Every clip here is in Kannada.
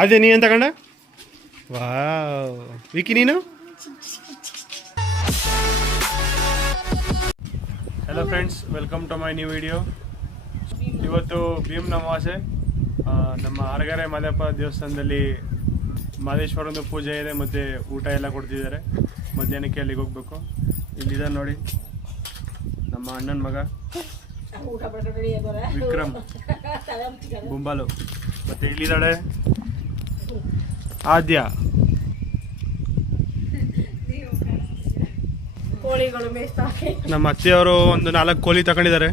ಅದೇ ನೀ ಏನು ತಗೊಂಡ? ವಾವ್ ವಿಕಿ ನೀನು? Hello friends, welcome to my new video. ಇವತ್ತು ಭೀಮ್ ಅಮಾವಾಸ್ಯೆ. ನಮ್ಮ ಆರಗರೆ ಮಾದಪ್ಪ ದೇವಸ್ಥಾನದಲ್ಲಿ ಮಾದೇಶ್ವರನ ಪೂಜೆ ಇದೆ ಮತ್ತು ಊಟ ಎಲ್ಲ ಕೊಡ್ತಿದ್ದಾರೆ. ಮಧ್ಯಾಹ್ನಕ್ಕೆ ಅಲ್ಲಿಗೆ ಹೋಗ್ಬೇಕು. ಇಲ್ಲಿದೆ ನೋಡಿ ನಮ್ಮ ಅಣ್ಣನ ಮಗ ವಿಕ್ರಮ್ ಬುಂಬಾಲು. ಮತ್ತು ಇಲ್ಲಿದ್ದಾಳೆ ಆದ್ಯ. ನಮ್ಮ ಅತ್ತೆಯವರು ಒಂದು 4 ಕೋಳಿ ತಗೊಂಡಿದ್ದಾರೆ.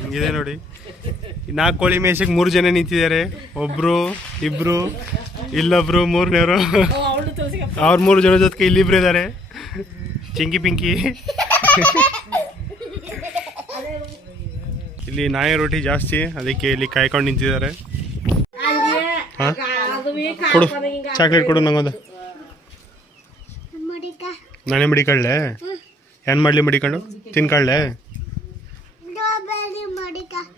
ಹಿಂಗಿದೆ ನೋಡಿ. 4 ಕೋಳಿ ಮೇಯ್ಸಕ್ಕೆ 3 ಜನ ನಿಂತಿದ್ದಾರೆ. ಒಬ್ರು, ಇಬ್ರು, ಇಲ್ಲೊಬ್ರು, ಮೂರನೇವರು. ಅವ್ರ 3 ಜನ ಜೊತೆಗೆ ಇಲ್ಲಿಬ್ರು ಇದ್ದಾರೆ. ಚಿಂಕಿ ಪಿಂಕಿ. ಇಲ್ಲಿ ನಾಯಿ ರೋಟಿ ಜಾಸ್ತಿ, ಅದಕ್ಕೆ ಇಲ್ಲಿ ಕಾಯ್ಕೊಂಡು ನಿಂತಿದ್ದಾರೆ. ಹಾಂ ಕೊಡು, ಚಾಕ್ಲೇಟ್ ಕೊಡು ನಂಗೊಂದು. ನಾನೇ ಮಡಿಕೊಳ್ಳೆ? ಏನು ಮಾಡಲಿ ಮಡಿಕೊಂಡು? ತಿನ್ಕೊಳ್ಳೆ?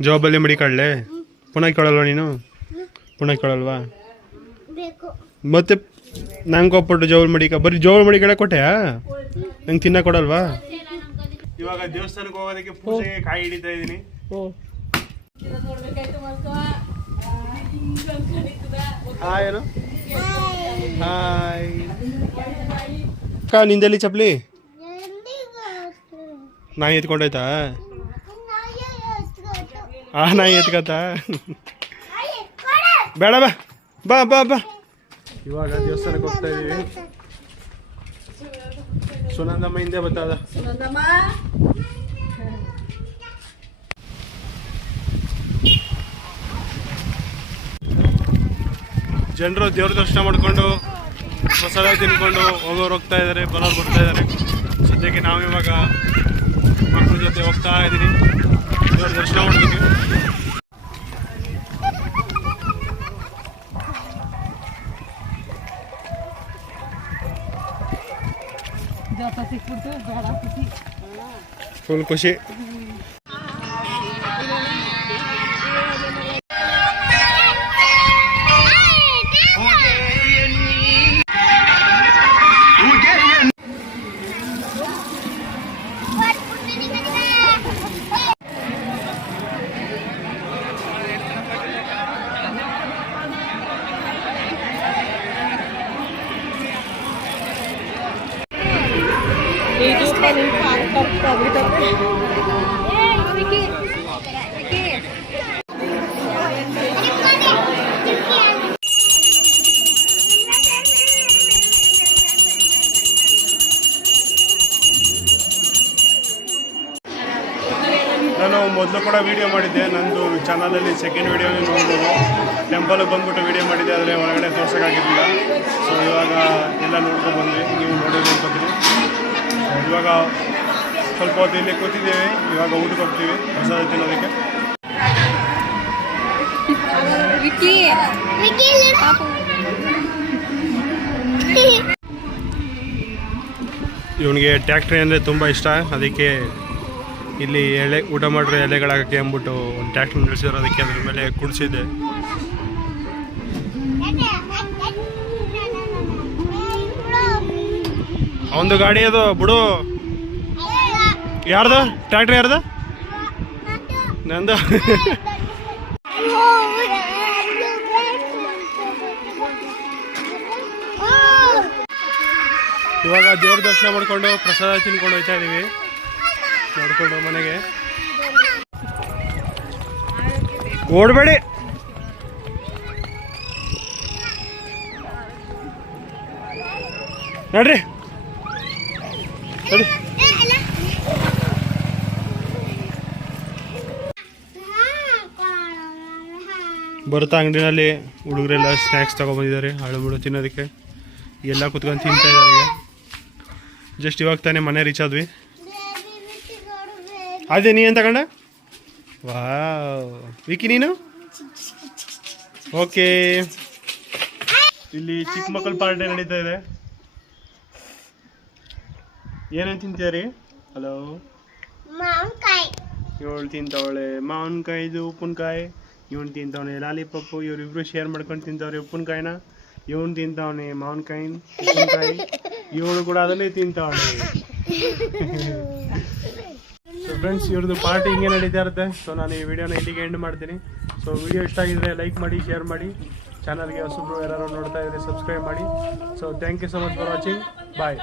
ಜಾಬಲ್ಲಿ ಮಡಿಕೊಳ್ಳೆ? ಪುನಃ ಕೊಡಲ್ವಾ ನೀನು? ಪುನಃ ಕೊಡಲ್ವಾ? ಮತ್ತೆ ನಂಗೆ ಕೊಟ್ಬಿಟ್ಟು ಜೋಬಲ್ ಬರೀ ಜೋಬಲ್ ಮಡಿಕಡೆ ಕೊಟ್ಟೆಯಾ? ನಂಗೆ ತಿನ್ನ ಕೊಡಲ್ವಾ? ಇವಾಗ ದೇವಸ್ಥಾನಕ್ಕೆ ಹೋಗೋದಕ್ಕೆ ಪೂಜೆಗೆ ಕಾಯಿ ಹಿಡಿತಾ ಇದ್ದೀನಿ. ಹಾಯ್ ಏನು? ಹಾಯ್ ಅಕ್ಕ, ನಿಂದಲ್ಲಿ ಚಪ್ಪಲಿ ನಾಯಿ ಎತ್ಕೊಂಡೋಯ್ತಾ? ನಾಯಿ ಎತ್ಕತ್ತ? ಬೇಡ ಬಾ ಬಾ ಬಾ ಬಾ. ಇವಾಗ ದೇವಸ್ಥಾನಕ್ಕೆ ಹೋಗ್ತಾ ಇದೀವಿ. ಸುನಂದಮ್ಮ ಹಿಂದೆ ಬರ್ತದ. ಜನರು ದೇವ್ರ ದರ್ಶನ ಮಾಡ್ಕೊಂಡು ಪ್ರಸಾದ ತಿನ್ಕೊಂಡು ಹೋಗೋರು ಹೋಗ್ತಾ ಇದ್ದಾರೆ, ಬರೋರು ಬರ್ತಾ ಇದ್ದಾರೆ. ಸದ್ಯಕ್ಕೆ ನಾವಿವಾಗ ಮಕ್ಕಳ ಜೊತೆ ಹೋಗ್ತಾ ಇದ್ದೀನಿ ದೇವ್ರ ದರ್ಶನ ಮಾಡೋದಕ್ಕೆ. ಫುಲ್ ಖುಷಿ. ನಾನು ಮೊದಲು ಕೂಡ ವಿಡಿಯೋ ಮಾಡಿದ್ದೆ, ನಂದು ಚಾನಲಲ್ಲಿ ಸೆಕೆಂಡ್ ವಿಡಿಯೋನೇ ನೋಡ್ಬೋದು. ಟೆಂಪಲ್ಗೆ ಬಂದ್ಬಿಟ್ಟು ವಿಡಿಯೋ ಮಾಡಿದ್ದೆ, ಆದರೆ ಒಳಗಡೆ ತೋರ್ಸೋಕ್ಕಾಗಿರಲಿಲ್ಲ. ಸೊ ಇವಾಗ ಎಲ್ಲ ನೋಡ್ಕೊಂಡು ಬಂದ್ವಿ, ನೀವು ನೋಡೋದು ಅನ್ಕೋತೀವಿ. ಇವಾಗ ಸ್ವಲ್ಪ ಹೊತ್ತು ಇಲ್ಲಿ ಕೂತಿದ್ದೀವಿ. ಇವಾಗ ಊಟಕ್ಕೆ ಹೋಗ್ತೀವಿ ಪ್ರಸಾದ ತಿನ್ನೋದಕ್ಕೆ. ಇವನಿಗೆ ಟ್ಯಾಕ್ಟ್ರಿ ಅಂದರೆ ತುಂಬ ಇಷ್ಟ, ಅದಕ್ಕೆ ಇಲ್ಲಿ ಎಲೆ ಊಟ ಮಾಡಿರೋ ಎಲೆಗಳಾಗಕ್ಕೆ ಅಂದ್ಬಿಟ್ಟು ಒಂದು ಟ್ಯಾಕ್ಟ್ರಿ ನಿಲ್ಲಿಸಿದ್ರು. ಅದಕ್ಕೆ ಅದ್ರ ಮೇಲೆ ಕುಣಿಸಿದ್ದೆ. ಒಂದು ಗಾಡಿ ಅದು ಬಿಡು. ಯಾರ್ದು ಟ್ಯಾಕ್ಟ್ರಿ? ಯಾರ್ದು? ನಂದು. ಇವಾಗ ದೇವ್ರ ದರ್ಶನ ಮಾಡ್ಕೊಂಡು ಪ್ರಸಾದ ತಿನ್ಕೊಂಡು ಹೋಗ್ತಾ ಇದೀವಿ ನೋಡ್ಕೊಂಡು ಮನೆಗೆ. ಓಡಬೇಡಿ. ನೋಡ್ರಿ ನೋಡಿ, ಬರ್ತಾ ಅಂಗಡಿನಲ್ಲಿ ಹುಡುಗರೆಲ್ಲ ಸ್ನ್ಯಾಕ್ಸ್ ತಗೊಂಡ್ಬಂದಿದ್ದಾರೆ, ಹಾಳು ಬಿಡು ತಿನ್ನೋದಕ್ಕೆ. ಎಲ್ಲ ಕುತ್ಕೊಂಡು ತಿಂತಾ ಇದ್ದಾರೆ. ಈಗ ಜಸ್ಟ್ ಇವಾಗ ತಾನೇ ಮನೆ ರೀಚ್ ಆದ್ವಿ. ಅದೇ ನೀ ಏನು ತಗೊಂಡ? ವಾವ್ ವಿಕಿ ನೀನು? ಓಕೆ. ಇಲ್ಲಿ ಚಿಕ್ಕ ಮಕ್ಕಳ ಪಾರ್ಟಿ ನಡೀತಾ ಇದೆ. ಏನೇನು ತಿಂತೀರಿ? ಹಲೋ, ಮಾವಿನಕಾಯಿ. ಇವಳು ತಿಂತವಳೆ ಮಾವಿನಕಾಯಿದು ಉಪ್ಪಿನಕಾಯಿ. ಇವನು ತಿಂತವನೆ ಲಾಲಿಪಪ್ಪು, ಇವರಿಬ್ರು ಶೇರ್ ಮಾಡ್ಕೊಂಡು ತಿಂತವ್ರೆ ಉಪ್ಪಿನಕಾಯಿನ. ಇವನು ತಿಂತವನೆ ಮಾವಿನಕಾಯಿ ಉಪ್ಪಿನಕಾಯಿ, ಇವಳು ಕೂಡ ಅದನ್ನೇ ತಿಂತವನೆ. ಸೊ ಫ್ರೆಂಡ್ಸ್, ಇವ್ರದ್ದು ಪಾರ್ಟಿ ಹಿಂಗೆ ನಡೀತಾ ಇರುತ್ತೆ. ಸೊ ನಾನು ಈ ವಿಡಿಯೋನ ಇಲ್ಲಿಗೆ ಎಂಡ್ ಮಾಡ್ತೀನಿ. ಸೊ ವಿಡಿಯೋ ಇಷ್ಟ ಆಗಿದ್ರೆ ಲೈಕ್ ಮಾಡಿ, ಶೇರ್ ಮಾಡಿ, ಚಾನಲ್ಗೆ ಹೊಸಬ್ರು ಯಾರು ನೋಡ್ತಾ ಇದ್ರೆ ಸಬ್ಸ್ಕ್ರೈಬ್ ಮಾಡಿ. So thank you so much for watching. Bye.